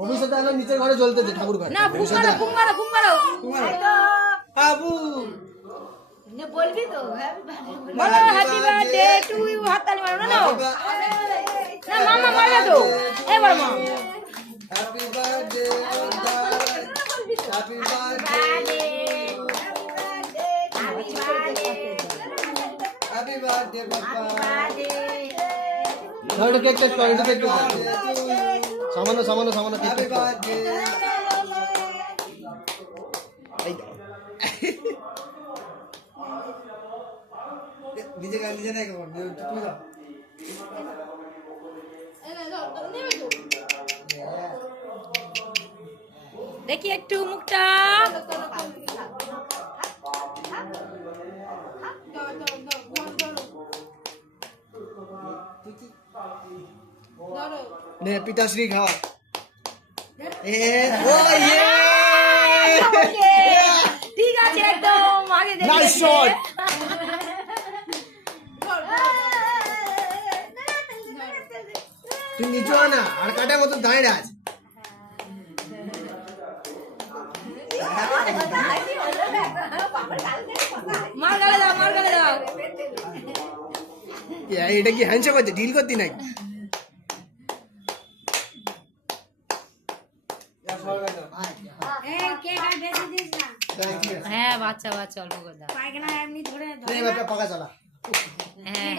ভবিষ্যতে আলো নিচের ঘরে জ্বলতেছে ঠাকুর ঘরে না ফুক মারো বাবু বলবি তো বলো হ্যাপি বার্থডে টু ইউ হাততালি মারো না না মামা মারবে তো এই বড় মা happy birthday happy birthday happy birthday বাবা ধরো কেক কেক করো কেক কেক সামান্য কেক কেক এই নিজে না কেমন তুমি দাও দেখি একটু মুখটা নে পিতাশ্রী খাওয়া ও ইয়ে ঠিক আছে একদম আগে দেখি নাইস শট তুই নিচু না আর কাটার মতো দাঁড়িয়ে আছে মার গালে দাও এটা কি হ্যান্ডশেক হচ্ছে ডিল করতি নাকি হ্যাঁ বাচ্চা অল্প করে দাও পাকা চালা হ্যাঁ